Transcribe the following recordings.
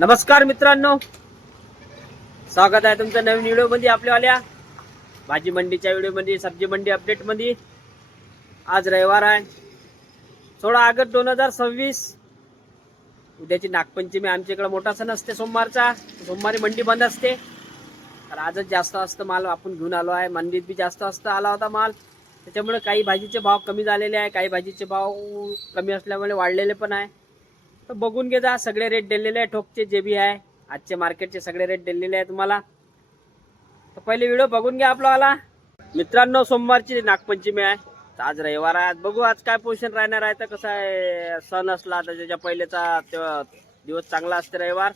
नमस्कार मित्रांनो, स्वागत आहे तुमचं नवीन व्हिडिओ मध्ये आपल्यावाल्या भाजी मंडीच्या व्हिडिओ मध्ये, सब्जी मंडी अपडेट मध्ये। आज रविवार आहे 16 ऑगस्ट 2026। उद्याची नागपंचमी आमच्याकडे मोठा सण असते सोमवारचा। सोमवारी मंडी बंद असते, तर आजच जास्त असतं माल आपण घेऊन आलो आहे। मंडीत बी जास्त असतं आला होता माल, त्याच्यामुळे काही भाजीचे भाव कमी झालेले आहे, काही भाजीचे भाव कमी असल्यामुळे वाढलेले पण आहे। तर बघून घे जा, सगळे रेट दिलेले आहे, ठोकचे जे बी आहे आजचे मार्केटचे सगळे रेट दिलेले आहे तुम्हाला। तर पहिले व्हिडिओ बघून घ्या आपल्याला। मित्रांनो, सोमवारची नागपंचमी आहे, तर आज रविवार आहे। बघू आज काय पोझिशन राहणार आहे। तर कसं आहे, सण असला तर त्याच्या पहिलेचा दिवस चांगला असते रविवार।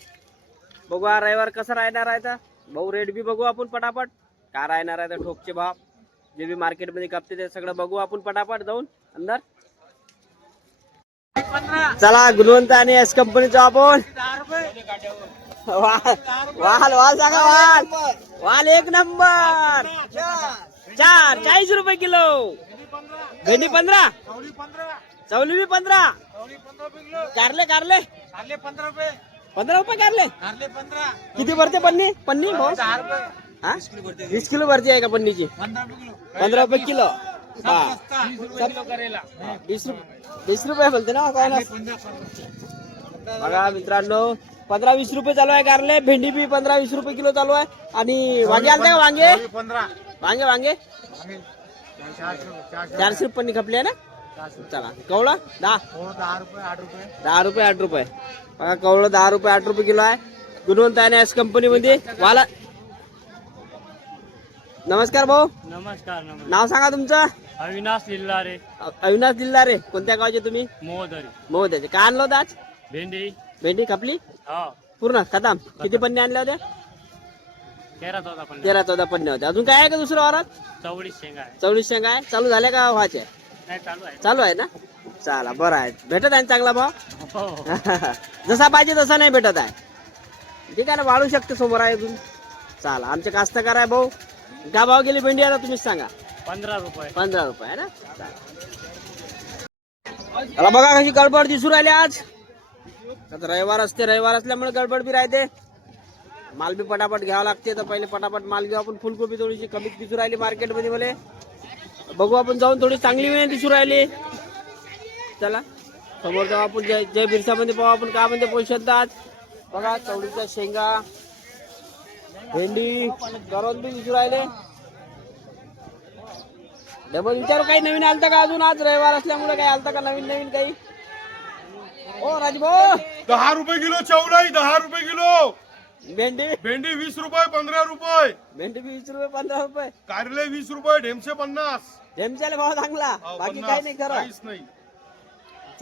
बघू हा रविवार कसं राहणार आहे। तर भाऊ रेट बी बघू आपण पटापट काय राहणार आहे। तर ठोकचे भाव जे बी मार्केटमध्ये कपते ते सगळं बघू आपण पटापट जाऊन अंदर। चला गुणवंत आणि एस कंपनीचा आपण वाल वाल सांगा, वाल वाल एक नंबर 40 रुपये किलो। भेंडी 15, चवली बी 15, कारले कारले 15 रुपये कारले। किती भरते पन्नी? पन्नी भाऊ 20 किलो भरती आहे का पन्नीची? 15 रुपये किलो। 20 रुपये बोलते ना काय ना। बघा मित्रांनो, 15-20 रुपये चालू आहे कारले। भेंडी बी 15-20 रुपये किलो चालू आहे। आणि वांगे आलते का? वांगे वांगे वांगे 400 रुपये पन्नी खपली आहे ना। चला कवळा 10 रुपये 8 रुपये। बघा कवळं 10 रुपये 8 रुपये किलो आहे। गुणवंत आहे एस कंपनी मध्ये वाला। नमस्कार भाऊ। नमस्कार। नाव सांगा तुमचं? अविनाश लिल्लारे। अविनाश दिलदारे। कोणत्या गावचे तुम्ही? मोहदरी। मोहद्याचे। काय आणलं होतं आज? भेंडी भेंडी खपली हा पूर्ण खतम? किती पन्ने आणल्या होत्या? 13-14 पन्ने होत्या। अजून काय आहे का दुसऱ्या वारात? 44 शेंगा आहे। 44 शेंगा आहे। चालू झाल्या का व्हायचे? नाही, चालू आहे। चालू आहे ना। चला बरं आहे, भेटत आहे ना चांगला भाव? हो. जसा पाहिजे तसा नाही भेटत आहे। ठीक आहे ना, वाढू शकते समोर आहे अजून। चला आमचे कास्तकार आहे भाऊ। काय भाव गेली भेंडी आता तुम्हीच सांगा? 15 रुपये। 15 रुपये आहे ना। चला बघा कशी गडबड दिसू राहिली आज। आता रविवार असते, रविवार असल्यामुळे गडबड बी राहते। माल बी पटापट घ्यावा लागते। तर पहिले पटापट माल घेऊ आपण। फुलकोबी थोडीशी कमी दिसू राहिली मार्केटमध्ये मला। बघू आपण जाऊन, थोडी चांगली वेळ दिसू राहिली। चला समोर जाऊ आपण, जय बिरसामध्ये पाहू आपण काय म्हणते पोषण आज। बघा चवळीच्या शेंगा, भेंडी, गरवून बी दिसू राहिले। डबल विचारू काही नवीन आलता का अजून? आज रविवार असल्यामुळे काही आलता का नवीन काही? ओ राजभाऊ 10 रुपये किलो चवलाई, 10 रुपये किलो भेंडी। भेंडी 20 रुपये 15 रुपये। भेंडी 20 रुपये 15 रुपये। कारले 20 रुपये, ढेमसे 50। ढेमच्याला भाव चांगला, बाकी काही नाही खरं। काहीच नाही।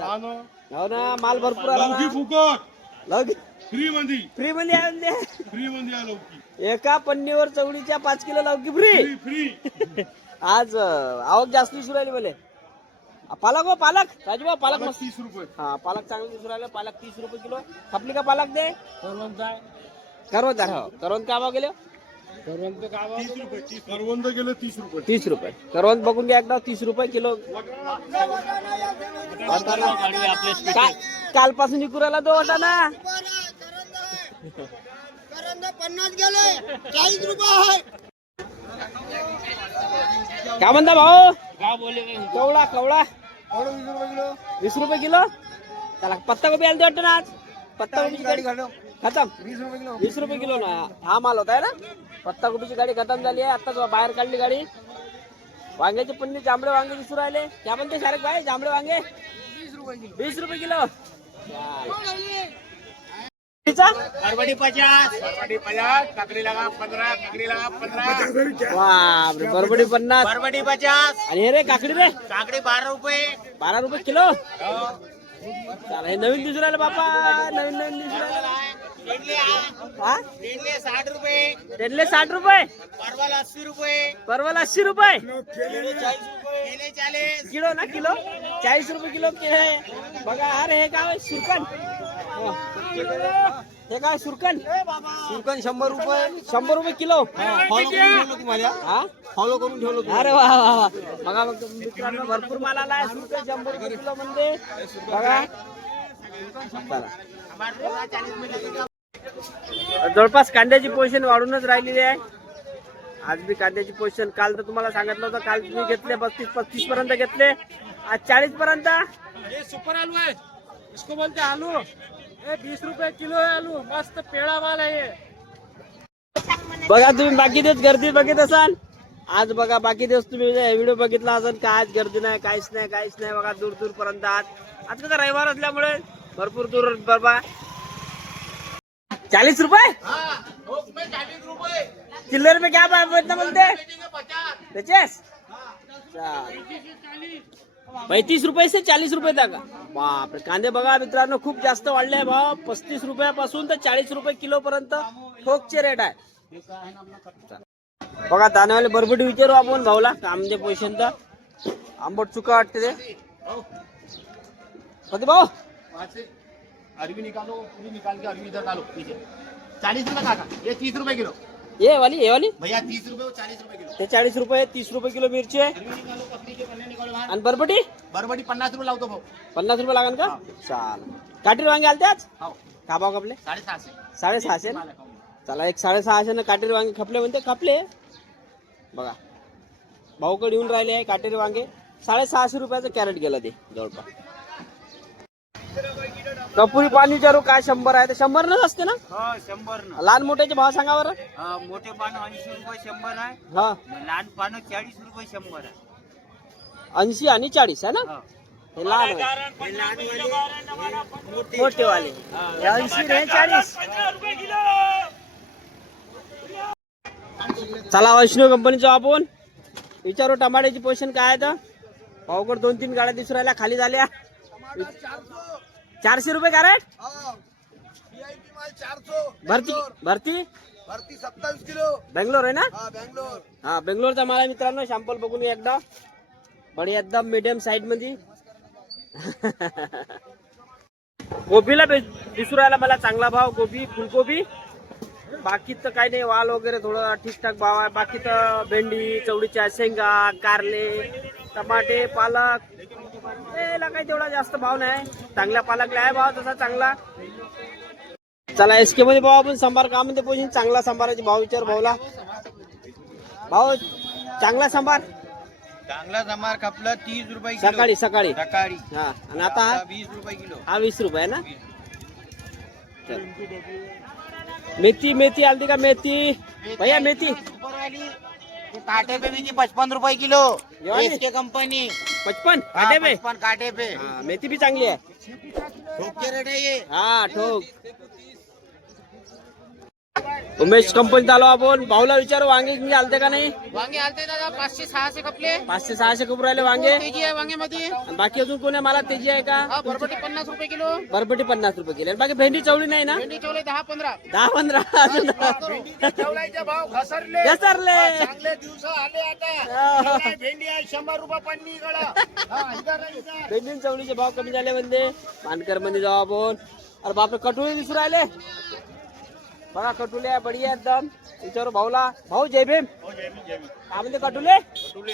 हा ना। हो ना, माल भरपूर आला लौकी ना। फुकट लौकी फ्री मध्ये, फ्री मध्ये आहे म्हणजे? फ्री मध्ये आहे लौकी। एका पन्नीवर चवळीच्या 5 किलो लौकी फ्री। फ्री आज आवक जास्त दिसू राहिली मला। पालक हो पालक, राजूभाऊ पालक मस्त। 30 रुपये। हा पालक चांगलं दिसू राहिलं। पालक 30 रुपये किलो खपली का पालक दे? करवंद आहे हो। करवंद काय भाव गेले? 30 रुपये। करवंद गेले 30 रुपये। 30 रुपये करवंद बघून घ्या एकदा। 30 रुपये किलो। कालपासून विकू राहिला तो वाटाणा। 50 गेले, 40 रुपये आहे। काय म्हणता भाऊ? काय बोलले कवळा कवळा 20 रुपये किलो। त्याला पत्ता गोबी आलते वाटतं ना आज? पत्ता गोबीची गाडी खतम 20 रुपये किलो ना। हा माल होता है ना। पत्ता गोबीची गाडी खतम झाली आहे, आताच बाहेर काढली गाडी। वांग्याची पन्नी, जांभळे वांगे दिसू राहिले। क्या म्हणते शारक भाई? जांभळे वांगे 20 रुपये किलो। बरबडी 50, काकडी लगा 15, काकडी लगा 15, बापरे, बरबडी 50 बरबडी 50 आणि हे रे काकडी रे काकडी 12 रुपये। 12 रुपये किलो। चला हे नवीन दिसू राहिलं बापा, नवीन दिसू राहिलं। हा भेंडले 60 रुपये, तेडले 60 रुपये, परवल 80 रुपये, परवल 80 रुपये केले 40 किलो ना। किलो 40 रुपये किलो केळे। बघा अरे हे काय सुरकन, हे काय सुरकन? सुरकन 100 रुपये, 100 रुपये किलो। हा फॉलो करून ठेवलं। अरे वा वा वा। बघा मग मित्रांनो, भरपूर माल आला आहे। सुरकन 100 रुपये किलो म्हणजे बघा। जवळपास कांद्याची पोझिशन वाढूनच राहिलेली आहे. आज बी कांद्याची पोझिशन, काल तर तुम्हाला सांगितलं होतं, काल तुम्ही घेतले 35 पर्यंत घेतले, आज 40 पर्यंत. ये सुपर आलू है, इसको बोलते आलू. ये 20 रुपए किलो है आलू, मस्त पेड़ा माल है ये. बघा तुम्ही बाकी दिवस गर्दी बघित असाल, आज बघा बाकी दिवस तुम्ही व्हिडिओ बघितला असाल का, आज गर्दी नाही, काहीच नाही बघा, दूर दूर पर्यंत. आज कसं रविवार असल्यामुळे भरपूर दूर बरोबर. 40 रुपये हाँ, थोक में 40 रुपए. चिल्लर में क्या इतना बोलते? 50. 35 रुपये से 40 रुपये तक. बापरे, कांदे बघा मित्रांनो खूप जास्त वाढले आहे भाव. 35 रुपयापासून तर 40 रुपये किलो पर्यंत ठोकचे रेट आहे. बघा दाणेवाले बरबटी विचारू आपण भाऊला, कांदे पोझिशन तर आंबट चुका वाटते ते. कधी भाऊ अरबी निकालो, पूरी निकाल के अरबी इधर डालो. 40 रुपए काका, ये 30 रुपए किलो. ये वाली भैया 30 रुपए और 40 रुपए किलो. ते 40 रुपये, 30 रुपये किलो मिरची आहे. अरबी निकालो, पत्ती के पन्ने निकालो बाहर. आणि बरबटी बरबडी 50 रुपए लावतो भाऊ. 50 रुपये लागेल का? चाल. काटेरी वांगे आलते आज हो, का भाव खपले? 650. 650 ना. चला एक 650 न काटेरी वांगे खपले म्हणते, खपले बघा. भाऊकडे येऊन राहिले आहे काटेरी वांगे. 650 रुपयाचं कॅरेट गेलं ते जवळपास. कपुरी पाणी विचारू काय 100 आहे तर 100 नच असते ना. हाँ 100 ना. लहान मोठ्याचे भाव सांगा बरं. मोठे पान 80 रुपये 100 आहे. हा लहान पान 40 रुपये 100 आहे. 80 आणि 40 आहे ना. हे लहान आहे. मोठे वाले 80 रे 40. चला वैष्णव कंपनीचं आपण विचारू टमाट्याची पोझिशन काय आहे तर. भाऊकडे 2-3 गाड्या दिसून राहिल्या खाली झाल्या. 400 रुपये कॅरेट. भरती भरती 27 किलो. बेंगलोर आहे ना. बेंगलोर. हा बेंगलोरचा माल आहे मित्रांनो. सॅम्पल बघून घ्या एकदा. बढिया एकदम मीडियम साईड मध्ये. गोबीला दिसू राहिला मला चांगला भाव. गोबी फुलगोबी बाकी तर काही नाही. वाल वगैरे थोडं ठीकठाक भाव आहे. बाकी तर भेंडी, चवळीच्या शेंगा, कारले, टमाटे, पालक याला काही तेवढा जास्त भाव नाही. चांगल्या पालकला आहे भाव तसा चांगला. चला एसके मध्ये भाव आपण सांबार का म्हणते पोझिशन. चांगला सांबाराचे भाव विचार भाऊला. भाऊ चांगला सांबार चांगला समार खपलं 30 रुपये किलो. सकाळी सकाळी हा. आणि आता हा 20 रुपये किलो. हा 20 रुपये ना. चल. मेथी आलती का मेथी भैया. मेथी कांटे पे भी थी 55 रुपए किलो. ये वाली? इसके कंपनी 55 काटे पे. 55 कांटे पे. हा, मेथी भी चांगली आहे. ठोक के रेट है ये. हा ठोक. उमेश कंपनीत आलो आपण. भाऊला विचारू वांगे गिंगे आलते का नाही. वांगे आलते दादा 500-600 खपले. 500-600 कपूर राहिले वांगे. तेजी आहे वांगे मध्ये. आणि बाकी अजून कोणी मला तेजी आहे का. बरबटी 50 रुपये किलो. बरबटी 50 रुपये किलो. आणि बाकी भेंडी चवळी नाही ना. भेंडी चवले 10-15. 10-15 अजून भाव घसरले. घसरले. चांगले दिवस आले आता. भेंडी आहे 100 रुपये पन्नी गळा. भेंडी चवळीचे भाव कमी झाले म्हणते. मानकर मध्ये जाऊ आपण. अरे बापरे कटोळे दिसू राहिले बघा. कटुले बढिया एकदम. विचारू भाऊला. भाऊ जय भीम. काय म्हणते कटुले.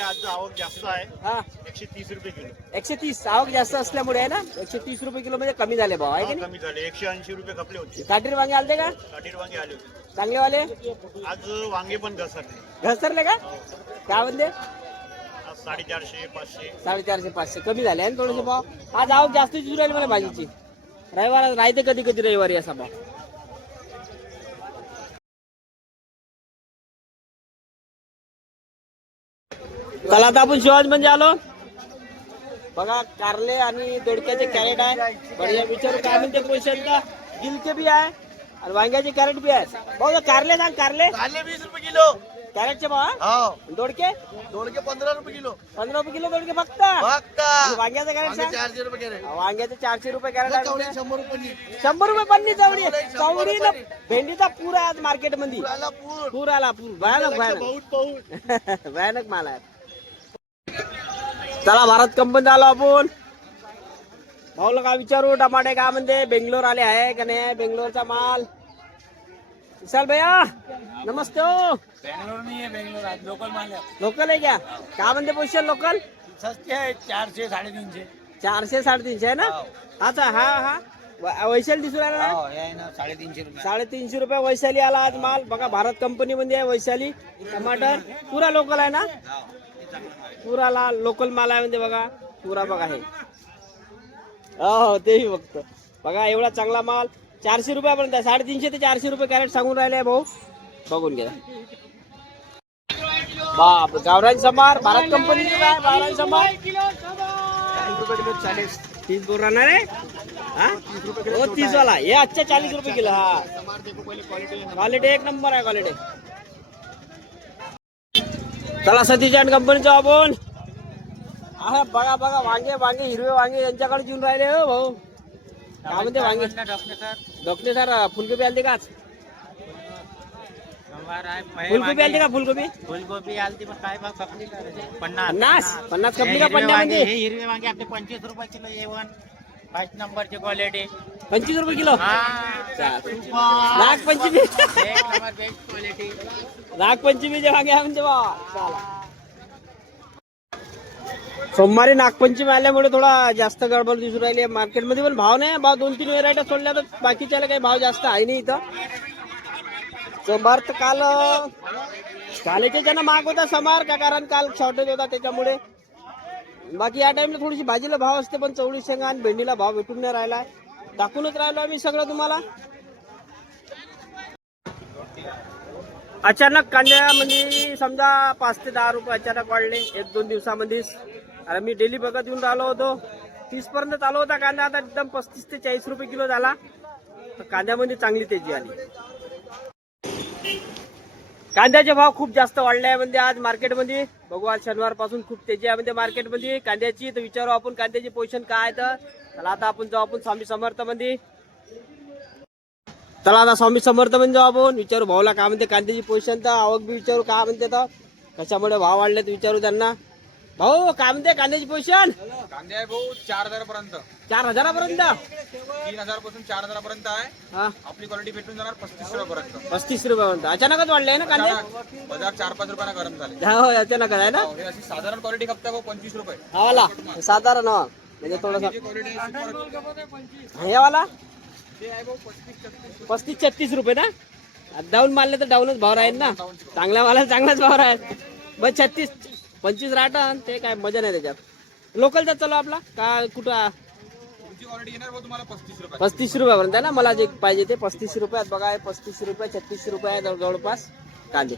आज आवक जास्त आहे. हा 130 रुपये किलो. 130 आवक जास्त असल्यामुळे आहे ना. 130 रुपये किलो म्हणजे कमी झाले भाव आहे की नाही. कमी झाले. 180 रुपये खपले होते. काटेरी वांगे आलते का काटेरी वांगे आले होते. चांगले वाले. आज वांगे पण घसरले. घसरले का काय म्हणते. आज 450 500. 450-500 कमी झाले आहे थोडेसे भाव. आज आवक जास्त दिसू राहिली मला भाजीची. रविवार राहते कधी कधी रविवारी असा भाव. चला आता आपण शिवाज म्हणजे आलो. बघा कारले आणि दोडक्याचे कॅरेट आहे. बढिया विचारू काय म्हणते पोझिशन का. गिलके बी आहे आणि वांग्याचे कॅरेट बी आहे. भाऊ कारले सांग. कारले 20 रुपये किलो. कॅरेटचे भाव. हो. दोडके दोडके 15 रुपये किलो. 15 रुपये किलो दोडके फक्त. फक्त. आणि वांग्याचं कॅरेट सांग. 400 रुपये कॅरेट. वांग्याचे 400 रुपये कॅरेट आहे. 100 रुपये. 100 रुपये पन्नी चवडी. चवडी ना भेंडीचा पूर आहे आज मार्केट मध्ये. पूर आला पूर. भयानक भयानक माल आहे. चला भारत कंपनीत आलो आपण. भाऊला काय विचारू टमाटे काय म्हणते. बेंगलोर आले आहे का नाही. बेंगलोरचा माल. विशाल भैया नमस्ते हो. बेंगलोर नहीं है. बेंगलोर आज लोकल माल है. लोकल आहे क्या. काय म्हणते पोझिशन लोकल. सस्ते है 400 350. 400-350 आहे ना. अच्छा हा वैशाली दिसून राहिला ना? 350 रुपये 350 रुपये वैशाली आला आज माल बघा. भारत कंपनी मध्ये आहे वैशाली टमाटर. पुरा लोकल आहे ना? पुरा लोकल माल आहे म्हणजे बघा. पुरा बघा हे. हो तेही बघतो बघा. एवढा चांगला माल 400 रुपयापर्यंत आहे. 350 ते 400 रुपये कॅरेट सांगून राहिले भाऊ. बघून घ्या. बाप गावरान समार भारत कंपनीचे काय गावरान समार 30 बोल राहणार आहे. हा हो 30 वाला हे अच्छा 40 रुपये किलो. हा क्वालिटी एक नंबर आहे क्वालिटी. चला सतीश अँड कंपनीचा आपण हा बघा बघा. वांगे वांगे हिरवे वांगे यांच्याकडे येऊन राहिले हो भाऊ. काय म्हणते वांगे डॉक्टर सर फुलकोबी आलती का आज? फुलकोबी आलती का? फुलगोबी आलती पण काय भाव कपली 50 कपली का पन्नामध्ये? हिरवे वांगे आपले 25 रुपये किलो A1 5 नंबरची क्वालिटी 25 रुपये किलो. नागपंचमीचे वांगे आहे म्हणजे बा. चला सोमवारी नागपंचमी आल्यामुळे थोडा जास्त गडबड दिसून राहिली आहे मार्केटमध्ये. पण भाव नाही भाव 2-3 व्हेरायटी सोडल्या तर बाकीच्याला काही भाव जास्त आहे नाही इथं. सोमवार तर कालच्या ज्यांना माग होता समार का कारण काल शॉर्टेज होता त्याच्यामुळे. बाकी या टाइमला थोडीशी भाजीला भाव असते पण चवळी शेंगा आणि भेंडीला भाव भेटून नाही राहिला. दाखवूनच राहिलो आम्ही सगळं तुम्हाला. अचानक कांद्यामध्ये समजा 5 ते 10 रुपये अचानक वाढले 1-2 दिवसामध्येच. अरे मी डेली बघत येऊन राहिलो होतो 30 पर्यंत चालू होता कांदा. आता एकदम 35 ते 40 रुपये किलो झाला. तर कांद्यामध्ये चांगली तेजी आली. कांद्याचे भाव खूप जास्त वाढले आहे म्हणजे आज मार्केटमध्ये. बघू आज शनिवार पासून खूप तेजी आहे म्हणजे मार्केटमध्ये कांद्याची. तर विचारू आपण कांद्याची पोझिशन काय आहे. तर चला आता आपण जाऊ आपण स्वामी समर्थ मध्ये. चला आता स्वामी समर्थ मध्ये जाऊ आपण. विचारू भाऊला काय म्हणते कांद्याची पोझिशन. तर आवक बी विचारू काय म्हणते. तर कशामुळे भाव वाढले तर विचारू त्यांना. भाऊ काय म्हणते कांद्याची पोझिशन? कांदे आहे भाऊ 4000 पर्यंत 4000 पर्यंत 3000 पासून 4000 पर्यंत आहे. हा आपली क्वालिटी भेटून जाणार 35 रुपयापर्यंत. 35 रुपयापर्यंत अचानकच वाढले आहे ना कांदे. बाजार 4-5 रुपयाला गरम झाले. हो अचानक आहे ना. हे अशी साधारण क्वालिटी खपता भाऊ 25 रुपये. हा वाला साधारण हो म्हणजे थोडंसं क्वालिटी हे वाला ते आहे भाऊ 35-36. 35-36 रुपये ना. डाऊन मारले तर डाऊनच भाव राहील ना. चांगल्या मालाला चांगलाच भाव राहील. बस 36-25 राहतं ते काय मजा नाही त्याच्यात. लोकलचा चलो आपला का कुठं तुमची क्वालिटी येणार भाऊ तुम्हाला 35 रुपये. 35 रुपयापर्यंत आहे ना. मला जे पाहिजे ते 35 रुपयात बघा. 35 रुपये 36 रुपये आहे जवळपास कांदे.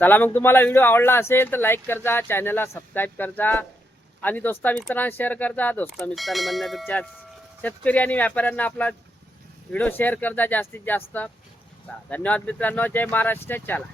चला मग तुम्हाला व्हिडिओ आवडला असेल तर लाईक करजा, चॅनलला सबस्क्राईब करजा आणि दोस्ता मित्रांना शेअर करजा. दोस्ता मित्रांना म्हणण्यापेक्षा शेतकरी आणि व्यापाऱ्यांना आपला व्हिडिओ शेअर करजा जास्तीत जास्त. धन्यवाद मित्रांनो. जय महाराष्ट्र. चला.